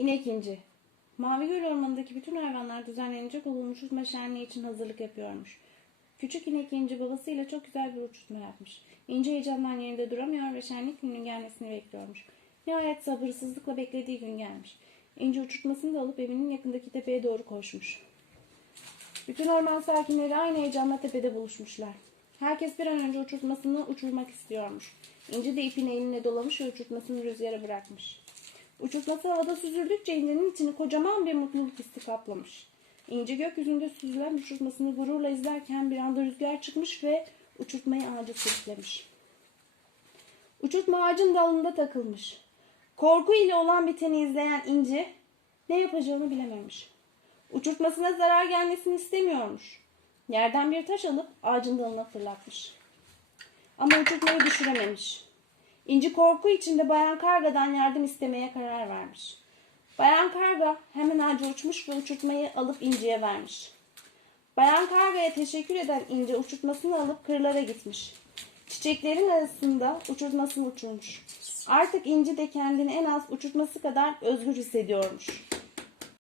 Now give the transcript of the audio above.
İnek inci. Mavi Göl Ormanı'ndaki bütün hayvanlar düzenlenecek olan uçurtma şenliği için hazırlık yapıyormuş. Küçük inek inci babasıyla çok güzel bir uçurtma yapmış. İnci heyecandan yerinde duramıyor ve şenlik gününün gelmesini bekliyormuş. Nihayet sabırsızlıkla beklediği gün gelmiş. İnci uçurtmasını da alıp evinin yakındaki tepeye doğru koşmuş. Bütün orman sakinleri aynı heyecanla tepede buluşmuşlar. Herkes bir an önce uçurtmasını uçurmak istiyormuş. İnci de ipini eline dolamış ve uçurtmasını rüzgara bırakmış. Uçurtması havada süzüldükçe incinin içini kocaman bir mutluluk hissi kaplamış. İnci gökyüzünde süzülen uçurtmasını gururla izlerken bir anda rüzgar çıkmış ve uçurtmayı ağaca sürüklemiş. Uçurtma ağacın dalında takılmış. Korku ile olan biteni izleyen İnci ne yapacağını bilememiş. Uçurtmasına zarar gelmesini istemiyormuş. Yerden bir taş alıp ağacın dalına fırlatmış. Ama uçurtmayı düşürememiş. İnci korku içinde Bayan Karga'dan yardım istemeye karar vermiş. Bayan Karga hemen ağaca uçmuş ve uçurtmayı alıp İnci'ye vermiş. Bayan Karga'ya teşekkür eden İnci uçurtmasını alıp kırlara gitmiş. Çiçeklerin arasında uçurtmasını uçurmuş. Artık İnci de kendini en az uçurtması kadar özgür hissediyormuş.